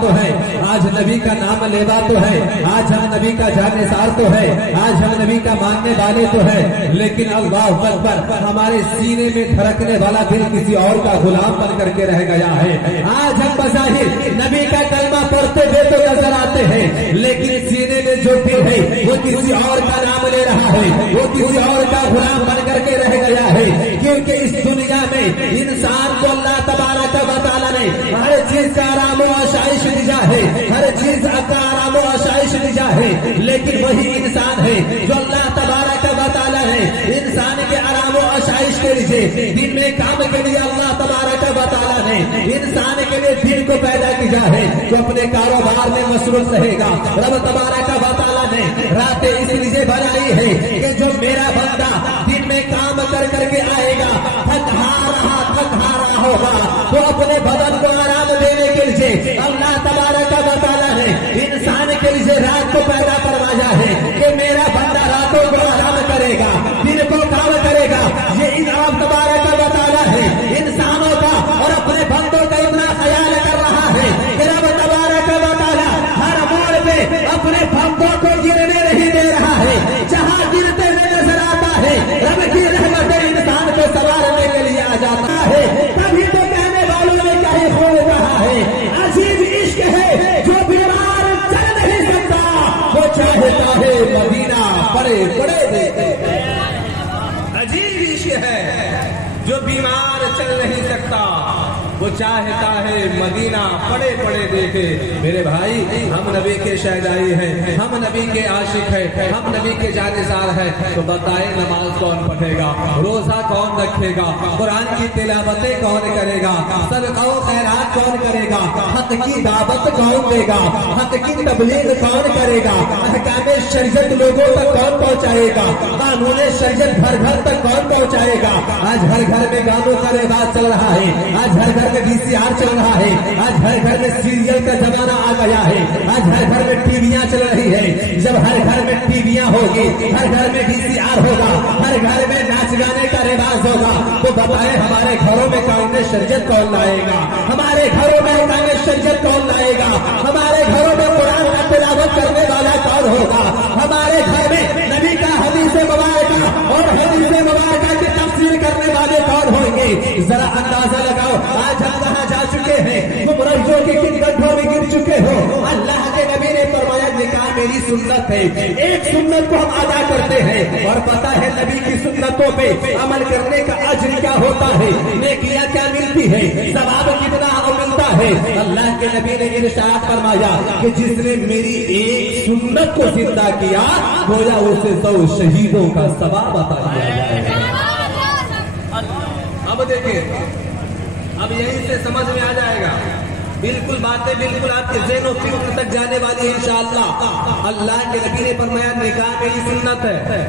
تو ہے, آج نبی کا نام لیوا تو ہے, آج ہم نبی کا جانثار تو ہے, آج ہم نبی کا ماننے والے تو ہے, لیکن اللہ اکبر ہمارے سینے میں دھڑکنے والا دل کسی اور کا غلام بن کر کے رہ گیا ہے. آج ہم بظاہر نبی کا کلمہ پڑھتے ہوئے تو نظر آتے ہیں, لیکن سینے میں جو دل ہے وہ کسی اور کا نام لے رہا ہے, وہ کسی اور کا غلام بن کر کے رہ گیا ہے. کیونکہ اس دنیا میں انسان کو اللہ تبارک و تعالیٰ نے ہر چیز کا آرام و آسائش دیا ہے, ہر چیز کا آرام و آسائش دیا ہے, لیکن وہی انسان ہے جو اللہ تبارک و تعالیٰ نے انسان کے آرام و آسائش کے لیے دن میں کام کے لیے اللہ تبارک و تعالیٰ نے انسان کے لیے دن کو پیدا کیا ہے جو اپنے کاروبار میں مصروف رہے گا. رب تبارک و تعالیٰ نے راتیں اس لیے بنائی ہے کہ جو میرا بندہ دن میں کام کر کر کے آئے گا, تھک ہارا ہوگا, تو اپنے بدن کو آرام دینے کے لیے اللہ تبارک و تعالیٰ نے انسان کے لیے رات کو پیدا کروایا ہے کہ میرا بندہ راتوں کو آرام کرے گا, دن کو کام کرے گا. یہ انعام تبارک و تعالیٰ ہے انسانوں کا, اور اپنے بندوں کا اتنا خیال کر رہا ہے کہ رب تبارک و تعالیٰ ہر موڑ پہ اپنے بندوں کو گرنے نہیں دے رہا ہے. جہاں گرتے ہوئے نظر آتا ہے رب کی رحمت انسان کو سوارنے کے لیے آ جاتا ہے. تبھی تو کہنے والوں نے کہیں خوب کہا ہے, عجیب عشق ہے جو بیمار چل نہیں سکتا, وہ چاہتا ہے مدینہ بڑے بڑے دیکھے. عجیب عشق ہے جو بیمار چل نہیں سکتا, وہ چاہتا ہے مدینہ پڑے پڑے دیکھے. میرے بھائی, ہم نبی کے شہدائی ہیں, ہم نبی کے عاشق ہیں, ہم نبی کے جانثار ہیں, تو بتائیں نماز کون پڑھے گا, روزہ کون رکھے گا, قرآن کی تلاوتیں کون کرے گا, صدقہ و خیرات کون کرے گا, حق کی دعوت کون دے گا, حق کی تبلیغ کون کرے گا, احکام شریعت لوگوں تک کون پہنچائے گا, قانون شریعت گھر گھر تک کون پہنچائے گا. آج ہر گھر میں گانوں کا رواج چل رہا ہے, آج ہر گھر میں VCR چل رہا ہے, آج ہر گھر میں سیریل کا زمانہ آ گیا ہے, آج ہر گھر میں ٹی ویاں چل رہی ہے. جب ہر گھر میں ٹی ویاں ہوگی, ہر گھر میں VCR ہوگا, ہر گھر میں ناچ گانے کا رواج ہوگا, تو بتائیں ہمارے گھروں میں قانون شریعت کون لائے گا, ہمارے گھروں میں قانون شریعت کون لائے گا, ہمارے گھروں میں قرآن کا تلاوت کرنے والا کون ہوگا, ہمارے گھر میں نبی کا حدیث مبارکہ اور حدیث مبارکہ کی تفسیر کرنے والے کون ہوں گے. ذرا اندازہ لگاؤ, آج ہم وہاں جا چکے ہیں, تم رجوں کے کن گڈھوں میں گر چکے ہو. اللہ کے نبی نے فرمایا نکاح میری سنت ہے, ایک سنت کو ہم ادا کرتے ہیں, اور پتہ ہے نبی کی سنتوں پہ عمل کرنے کا اجر کیا ہوتا ہے, نیکیاں کیا ملتی ہے, ثواب کتنا ملتا ہے. اللہ کے نبی نے ارشاد فرمایا کہ جس نے میری ایک سنت کو زندہ کیا گویا اسے 100 شہیدوں کا ثواب عطا کیا جائے گا. اب دیکھیں, اب یہیں سے سمجھ میں آ جائے گا, بالکل باتیں بالکل آپ کے ذہن و فکر تک جانے والی ہے انشاءاللہ. اللہ کے نبی نے فرمایا نکاح میری سنت ہے,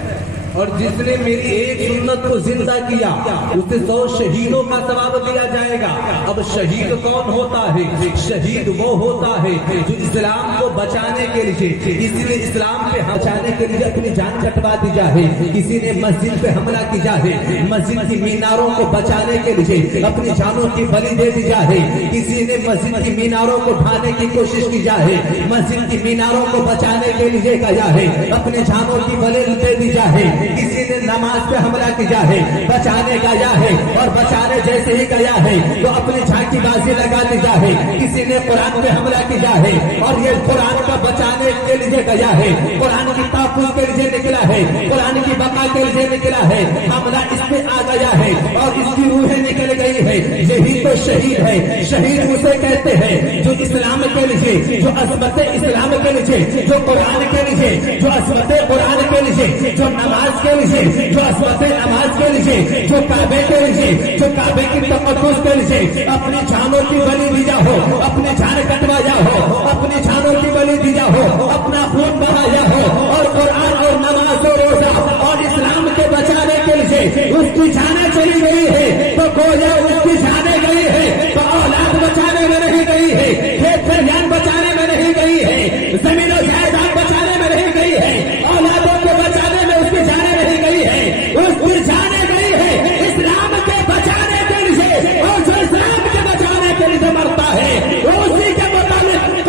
اور جس نے میری ایک سنت کو زندہ کیا اسے 100 شہیدوں کا ثواب دیا جائے گا. اب شہید کون ہوتا ہے, شہید وہ ہوتا ہے جو اسلام کو بچانے کے لیے, کسی نے اسلام پہ بچانے کے لیے اپنی جان کٹوا دیا ہے, کسی نے مسجد پہ حملہ کیا ہے, مسجد کی میناروں کو بچانے کے لیے اپنی جانوں کی بلی دے دیا ہے, کسی نے مسجد کی میناروں کو ڈھانے کی کوشش کیا ہے, مسجد کی میناروں کو بچانے کے لیے گیا ہے, اپنے جانوں کی بلی دے دیا ہے, کسی نے نماز پہ حملہ کیا ہے, بچانے گیا ہے, اور بچانے جیسے ہی گیا ہے تو اپنی جھانکی بازی لگا دیا ہے, کسی نے قرآن پہ حملہ کیا ہے اور یہ قرآن کا بچانے کے لیے گیا ہے, قرآن کی تحفظ کے لیے نکلا ہے, قرآن کی بقا کے لیے نکلا ہے, حملہ اس پہ آ گیا ہے اور اس کی روحیں نکل گئی ہے. یہی تو شہید ہے. شہید اسے کہتے ہیں جو اسلام کے لیے, جو عظمت اسلام کے لیے, جو قرآن کے لیے, جو عظمت قرآن کے لیے, جو نماز کے لیے, جو عظمت نماز کے لیے, جو کعبے کے لیے, جو کعبے کی تقدس کے لیے اپنی جانوں کی بلی دیا ہو, اپنی جان کٹوایا ہو, اپنی جانوں کی بلی دیا ہو, اپنا خون بہایا ہو, اور قرآن اور نماز و روزہ اور اسلام کے بچانے کے لیے اس کی جانیں چلی گئی ہے, تو گویا اس کی جانیں گئی ہے, تو اولاد بچانے میں نہیں گئی ہے, کھیت کھلیان بچانے میں نہیں گئی ہے, زمین و جائیداد بچانے میں نہیں گئی ہے, اولادوں کو بچانے میں اس کی جانیں نہیں گئی ہے, اس کی جانیں گئی ہے اسلام کے بچانے کے لیے, اور جو اسلام کے بچانے کے لیے مرتا ہے وہ اسی کے مطابق